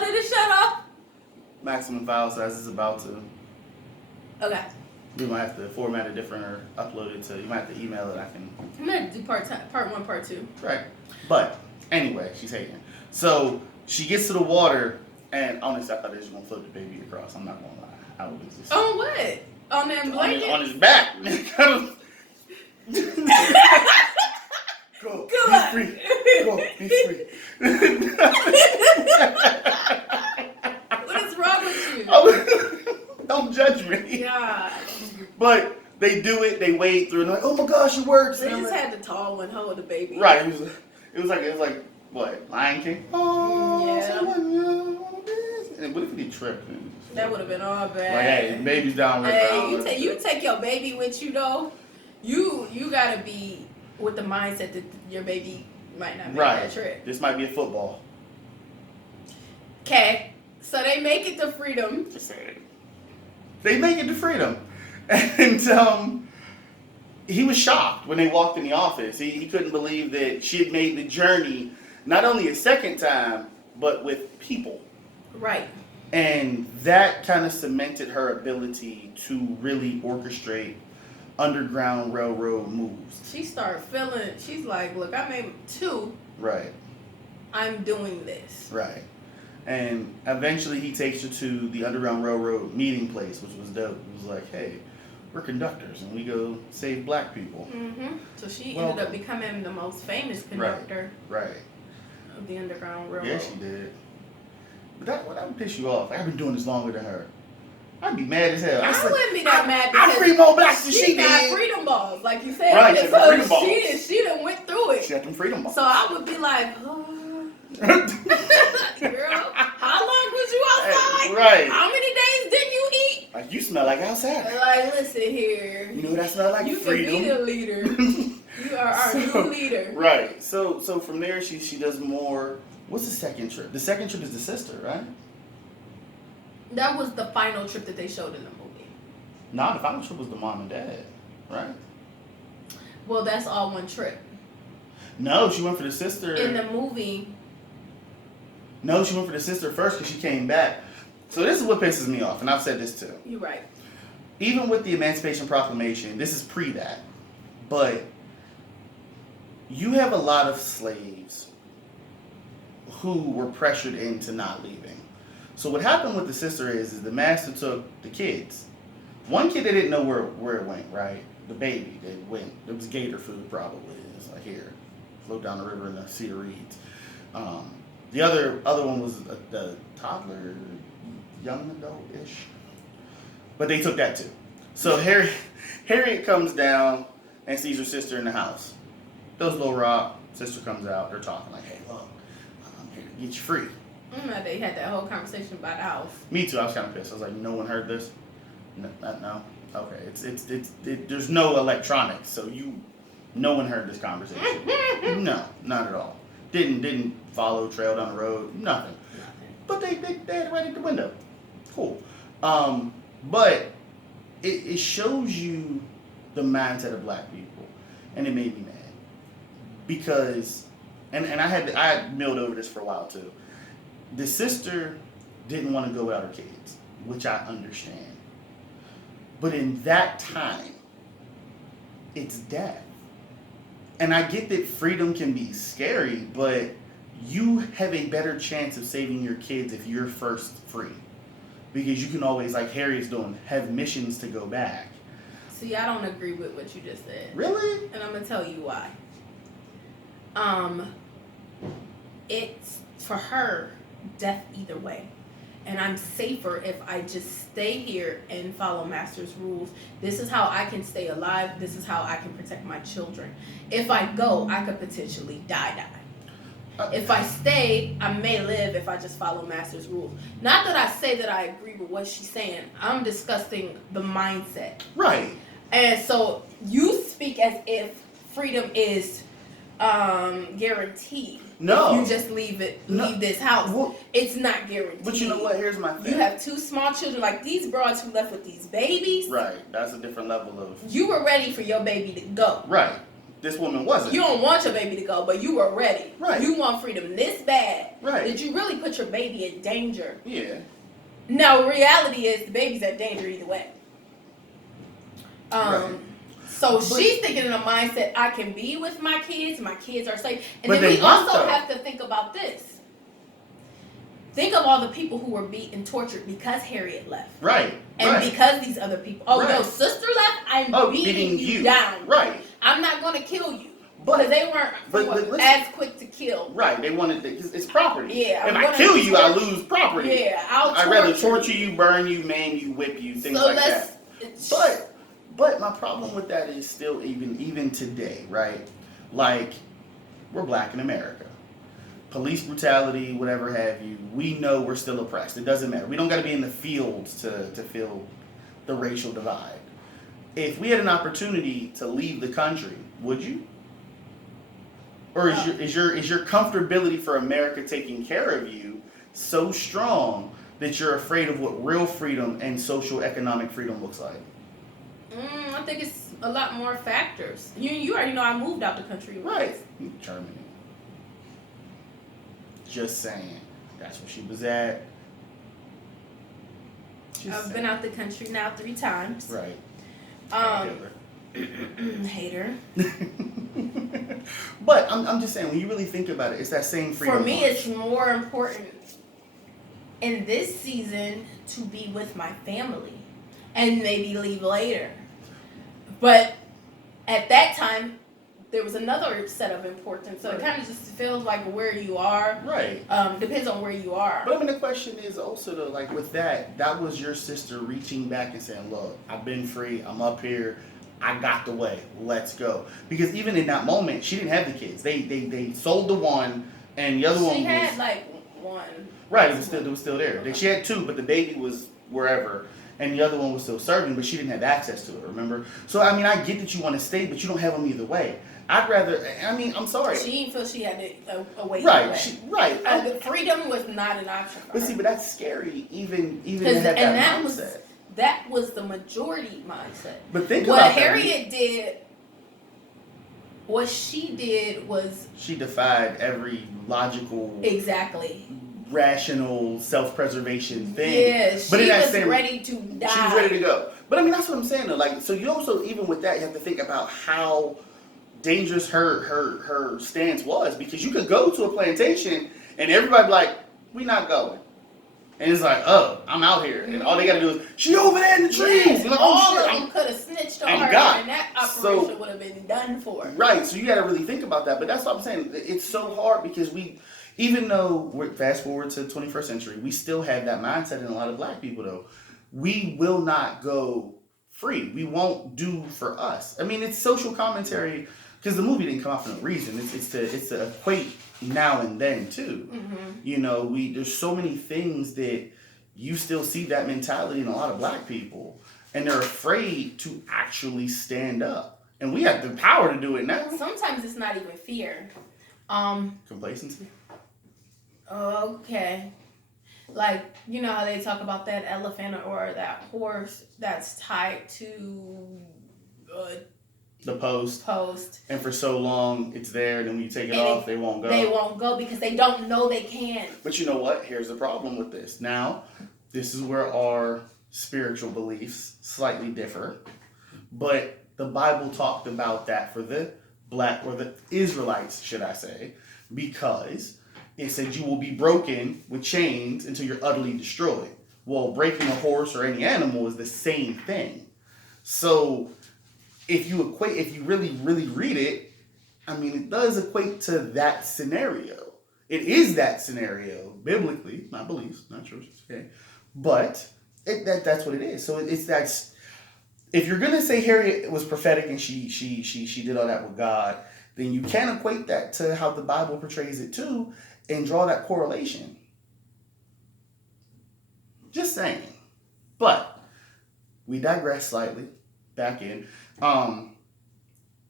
Oh, did it shut off? Maximum file size is about to. Okay. We might have to format it different or upload it to. You might have to email it. I can. I'm gonna do part 1, part 2. Right. But anyway, she's hating. So she gets to the water, and honestly, I thought they was gonna float the baby across. I'm not gonna lie. I was just. On what? On that blanket? On his back. Go. Good. Be free. Go. Be free. What is wrong with you? Don't judge me. God. But they do it. They wade through, and they're like, "Oh my gosh, it works!" They and just like, had the tall one hold the baby. right. It was like what? Lion King. Oh, Yeah. someone you. And what if he tripped? That would have been all bad. Like, hey, baby's down river. Hey, you take your baby with you though. You gotta be with the mindset that your baby might not make that trip. This might be a football. Okay, so they make it to freedom. They make it to freedom, and he was shocked when they walked in the office. He couldn't believe that she had made the journey not only a second time, but with people. Right. And that kind of cemented her ability to really orchestrate Underground Railroad moves. She started feeling, she's like, look, I made 2. Right. I'm doing this. Right. And eventually he takes her to the Underground Railroad meeting place, which was dope. It was like, hey, we're conductors and we go save black people. Mm-hmm. So she ended up becoming the most famous conductor right. of the Underground Railroad. Yeah, she did. But that would piss you off. I've been doing this longer than her. I'd be mad as hell. I wouldn't be that mad because I free more blacks than she got did. freedom balls, like you said. Right, she had freedom balls. She done went through it. She had them freedom balls. So I would be like, oh. Girl, how long was you outside? Right. How many days didn't you eat? Like, you smell like outside. Like, listen here. You know what that smell like? You Freedom. can be the leader. You are our new leader. Right. So from there, she does more. What's the second trip? The second trip is the sister, right? That was the final trip that they showed in the movie. Nah, the final trip was the mom and dad, right? Well, that's all one trip. No, she went for the sister. In the movie. No, she went for the sister first because she came back. So this is what pisses me off, and I've said this too. You're right. Even with the Emancipation Proclamation, this is pre that, but you have a lot of slaves who were pressured into not leaving. So what happened with the sister is the master took the kids. One kid, they didn't know where it went, right? The baby, that went. It was gator food probably. It's like, here, float down the river in the Cedar Reeds. The other one was the toddler, young adult-ish. But they took that too. So Harriet comes down and sees her sister in the house. Those little rock, sister comes out, they're talking like, hey, look, I'm here to get you free. They had that whole conversation about the house. Me too, I was kind of pissed. I was like, no one heard this? No? Okay, it's there's no electronics, so no one heard this conversation. No, not at all. Didn't follow, trail down the road, nothing. But they had it right at the window. Cool. But it shows you the mindset of black people, and it made me mad because, and I had milled over this for a while too. The sister didn't want to go without her kids, which I understand. But in that time, it's death. And I get that freedom can be scary, but you have a better chance of saving your kids if you're first free. Because you can always, like Harriet's doing, have missions to go back. See, I don't agree with what you just said. Really? And I'm going to tell you why. It's, for her, death either way. And I'm safer if I just stay here and follow Master's rules. This is how I can stay alive. This is how I can protect my children. If I go, I could potentially die. If I stay, I may live if I just follow Master's rules. Not that I say that I agree with what she's saying. I'm discussing the mindset. Right. And so you speak as if freedom is guaranteed. No. If you just leave this house. Well, it's not guaranteed. But you know what? Here's my thing. You have 2 small children, like these broads who left with these babies. Right. That's a different level of... You were ready for your baby to go. Right. This woman wasn't. You don't want your baby to go, but you were ready. Right. You want freedom this bad. Right. That you really put your baby in danger. Yeah. Now, reality is the baby's at danger either way. Right. So she's thinking in a mindset, I can be with my kids are safe. And But then we also though. have to think about this. Think of all the people who were beat and tortured because Harriet left. Right. And because these other people. Oh, right. Your sister left? I'm beating you down. Right. I'm not going to kill you. But because they weren't as quick to kill. Right. They wanted it's property. Yeah. If I kill you, I lose property. Yeah. I'd rather torture you, burn you, maim you, whip you, things like that. But my problem with that is still even today, right? Like, we're black in America. Police brutality, whatever have you, we know we're still oppressed. It doesn't matter. We don't got to be in the fields to feel the racial divide. If we had an opportunity to leave the country, would you? Or is your comfortability for America taking care of you so strong that you're afraid of what real freedom and social economic freedom looks like? I think it's a lot more factors. You already know I moved out the country. Right. Germany. Just saying. That's where she was at. I've been out the country now 3 times. Right. Hater. But I'm just saying, when you really think about it, it's that same freedom. For me, it's more important in this season to be with my family and maybe leave later. But at that time, there was another set of importance. So It kind of just feels like where you are. Right. Depends on where you are. But I mean, the question is also, though, like with that was your sister reaching back and saying, look, I've been free. I'm up here. I got the way. Let's go. Because even in that moment, she didn't have the kids. They sold the one, and the other one was... She had like one. Right, it was still there. She had 2, but the baby was wherever. And the other one was still serving, but she didn't have access to it, remember? So, I mean, I get that you want to stay, but you don't have them either way. I'd rather, I'm sorry. She didn't feel she had a way. Right, right. The freedom was not an option for her. But see, but that's scary, even to have that mindset. That was the majority mindset. But think about that. What she did was... She defied every logical... Exactly. Rational self-preservation thing. Yeah, she was ready to die. She was ready to go. But I mean, that's what I'm saying though. Like, so you also, even with that, you have to think about how dangerous her stance was, because you could go to a plantation and everybody be like, we not going. And it's like, oh, I'm out here. And all they got to do is, she over there in the trees. Yes, like, all of them could have snitched on her, and that operation would have been done for. Right, so you got to really think about that. But that's what I'm saying. It's so hard because even though we're fast forward to the 21st century, we still have that mindset in a lot of black people, though. We will not go free. We won't do for us. I mean, it's social commentary, because the movie didn't come out for no reason. It's to equate now and then, too. Mm-hmm. You know, there's so many things that you still see that mentality in a lot of black people, and they're afraid to actually stand up. And we have the power to do it now. Sometimes it's not even fear. Complacency? Okay. Like, you know how they talk about that elephant or that horse that's tied to the post. And for so long it's there, then when you take it off, they won't go. They won't go because they don't know they can. But you know what? Here's the problem with this. Now, this is where our spiritual beliefs slightly differ. But the Bible talked about that for the black, or the Israelites, should I say, because it said you will be broken with chains until you're utterly destroyed. Well, breaking a horse or any animal is the same thing. So if you really, really read it, I mean, it does equate to that scenario. It is that scenario, biblically, not beliefs, not yours, okay? But that's what it is. So it's that. If you're gonna say Harriet was prophetic and she did all that with God, then you can equate that to how the Bible portrays it too, and draw that correlation. Just saying. But we digress slightly. Back in.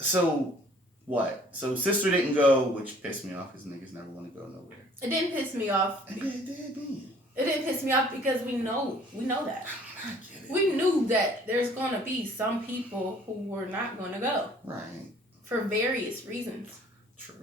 So what? So sister didn't go, which pissed me off because niggas never want to go nowhere. It didn't piss me off. It did. It didn't piss me off because we know that. I get it. We knew that there's gonna be some people who were not gonna go. Right. for various reasons. True.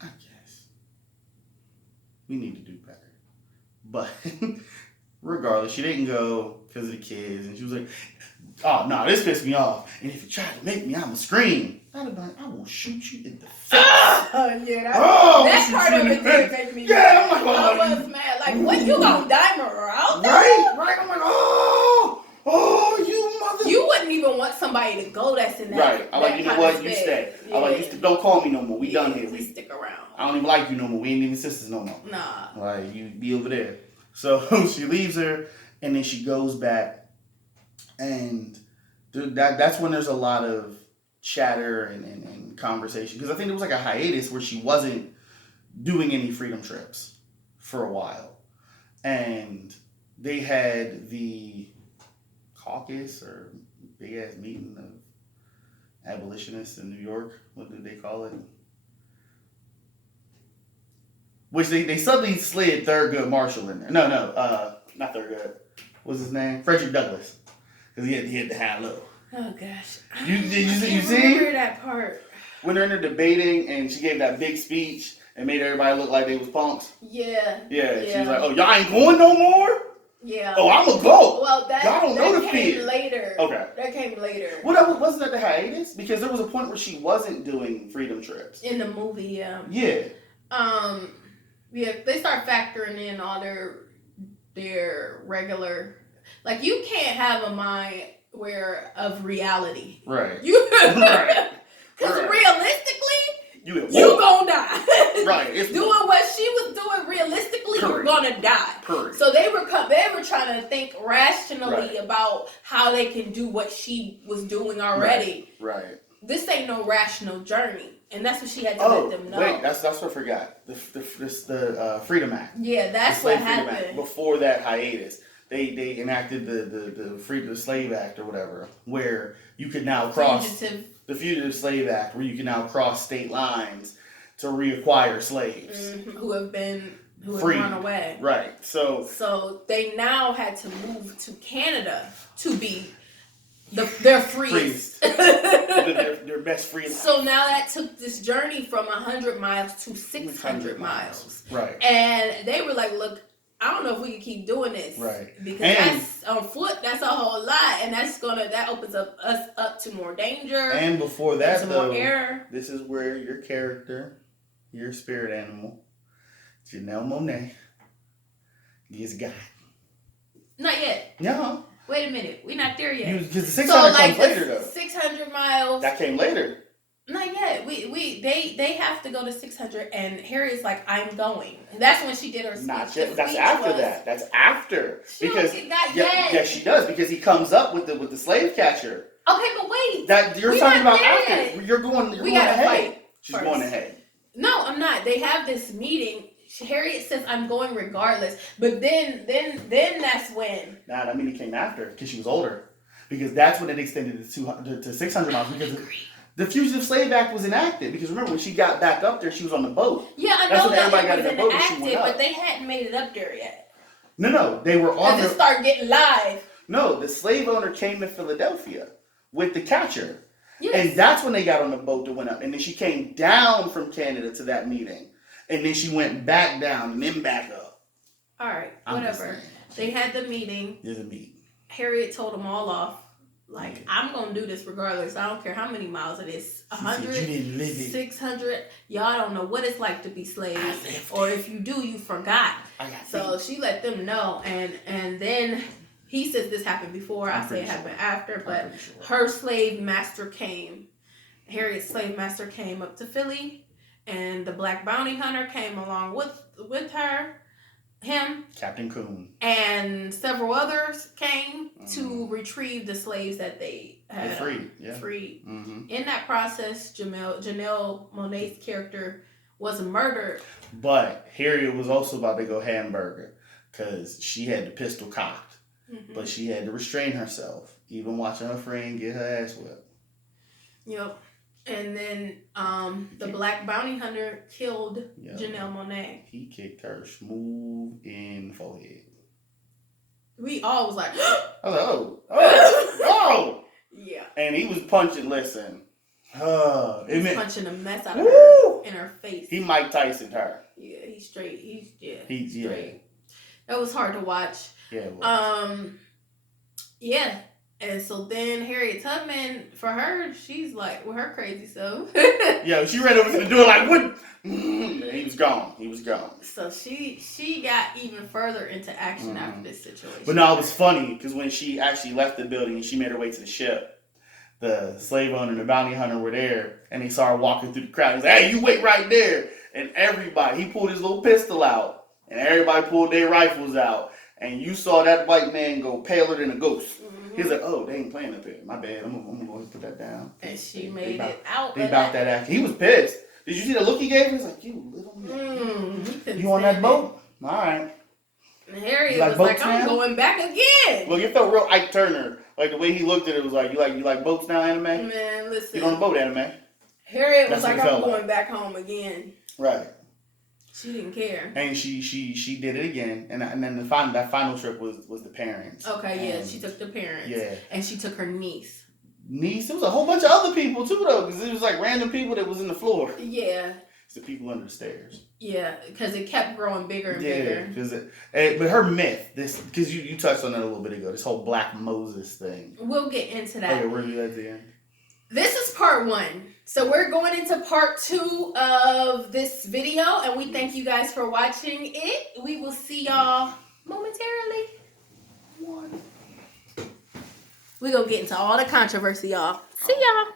I guess. We need to do better. But regardless, she didn't go because of the kids. And she was like, oh, no, this pissed me off. And if you try to make me, I'm going to scream. I'd have been like, I will shoot you in the face. Oh, yeah. That part of it did make me mad. I'm like, oh, I was mad. Like, what? You going to die morale? Right. I'm like, you mother. You wouldn't even want somebody to go that's in that. Right. I'm like, you know what? You stay. Yeah. I'm like, don't call me no more. We done here. We stick around. I don't even like you no more. We ain't even sisters no more. Nah. Like, you be over there. So she leaves her, and then she goes back, and that's when there's a lot of chatter and conversation. Because I think it was like a hiatus where she wasn't doing any freedom trips for a while. And they had the caucus or big ass meeting of abolitionists in New York. What did they call it? Which they suddenly slid Thurgood Marshall in there. No, not Thurgood. What's his name? Frederick Douglass. Because he had the high low. Oh, gosh. You see? Remember that part. When they're in there debating and she gave that big speech and made everybody look like they was punks? Yeah. Yeah. She was like, oh, y'all ain't going no more? Yeah. Oh, I'm gonna go. Well, y'all don't know the came fear. later. Okay. That came later. Well, wasn't that the hiatus? Because there was a point where she wasn't doing freedom trips. In the movie, yeah. Yeah. Yeah, they start factoring in all their regular, like, you can't have a mind of reality. Right. Right. Because Right. realistically, you won't. gonna die. Right. Doing what she was doing realistically, you're gonna die. Correct. So they were trying to think rationally about how they can do what she was doing already. Right. This ain't no rational journey. And that's what she had to let them know. Wait, that's what I forgot. The Freedom Act. Yeah, that's what happened. Before that hiatus, they enacted the Slave Act or whatever, where you could now cross the Fugitive Slave Act, where you can now cross state lines to reacquire slaves who have run away. Right. So they now had to move to Canada to be their freest. their best free life. So now that took this journey from 100 miles to 600 miles. Right. And they were like, look, I don't know if we can keep doing this. Right. Because that's on foot, that's a whole lot. And that opens us up to more danger. And before that, though, more error. This is where your character, your spirit animal, Janelle Monáe, gets got. Not yet. No. Wait a minute, we're not there yet. Because the 600 comes later, though. 600 miles. That came later. Not yet. They have to go to 600, and Harriet's like, I'm going. And that's when she did her speech. Not yet. That's after that. That's after. She don't get got yet. Yeah, she does, because he comes up with the slave catcher. Okay, but wait. You're talking about after. Yet. You're going we gotta ahead. Fight She's first. going ahead. No, I'm not. They have this meeting. Harriet says, I'm going regardless. But then that's when. Nah, that meeting came after, because she was older. Because that's when it extended to 600 miles. Because the Fugitive Slave Act was enacted. Because remember, when she got back up there, she was on the boat. Yeah, I know that it was enacted, but they hadn't made it up there yet. No, they were on. Because it started getting live. No, the slave owner came to Philadelphia with the catcher. Yes. And that's when they got on the boat that went up. And then she came down from Canada to that meeting. And then she went back down and then back up. All right, whatever. They had the meeting. There's a meeting. Harriet told them all off. Like, I'm going to do this regardless. I don't care how many miles it is. 100, 600. Y'all don't know what it's like to be slaves. Or if you do, you forgot. So she let them know. And then he says this happened before. I say it happened after. But her slave master came. Harriet's slave master came up to Philly. And the black bounty hunter came along with him. Captain Coon. And several others came to retrieve the slaves that they had freed. Mm-hmm. In that process, Janelle Monáe's character was murdered. But Harriet was also about to go hamburger because she had the pistol cocked. Mm-hmm. But she had to restrain herself, even watching her friend get her ass whipped. Yep. And then the black bounty hunter killed Janelle Monáe. He kicked her smooth in the forehead. We all was like, I was like, oh. Yeah. And he was punching, listen. He's punching the mess out of her in her face. He Mike Tyson her. Yeah, he's straight. He's Yeah. straight. That was hard to watch. Yeah, it was. Yeah. And so then Harriet Tubman, for her, she's like, with her crazy self. Yeah, she ran over to the door like, what? He was gone. So she got even further into action after this situation. But no, it was funny because when she actually left the building and she made her way to the ship, the slave owner and the bounty hunter were there, and they saw her walking through the crowd. He's like, hey, you wait right there. And everybody, he pulled his little pistol out, and everybody pulled their rifles out, and you saw that white man go paler than a ghost. He's like, oh, they ain't playing up here. My bad. I'm gonna go ahead and put that down. And she made it out. They about that action. He was pissed. Did you see the look he gave? He was like, you little man. You on that boat? All right. And Harriet was like, I'm going back again. Well, you felt real Ike Turner. Like the way he looked at it was like, you like boats now, anime? Man, listen. You on the boat, anime? Harriet was like, I'm going back home again. Right. She didn't care. And she did it again. And then that final trip was the parents. Okay, yeah, she took the parents. Yeah. And she took her niece. There was a whole bunch of other people too, though, because it was like random people that was in the floor. Yeah. It's the people under the stairs. Yeah, because it kept growing bigger and bigger. But her myth, because you touched on that a little bit ago, this whole Black Moses thing. We'll get into that. Okay, we're going to do that at the end. This is part 1. So we're going into part 2 of this video, and we thank you guys for watching it. We will see y'all momentarily. We're going to get into all the controversy, y'all. See y'all.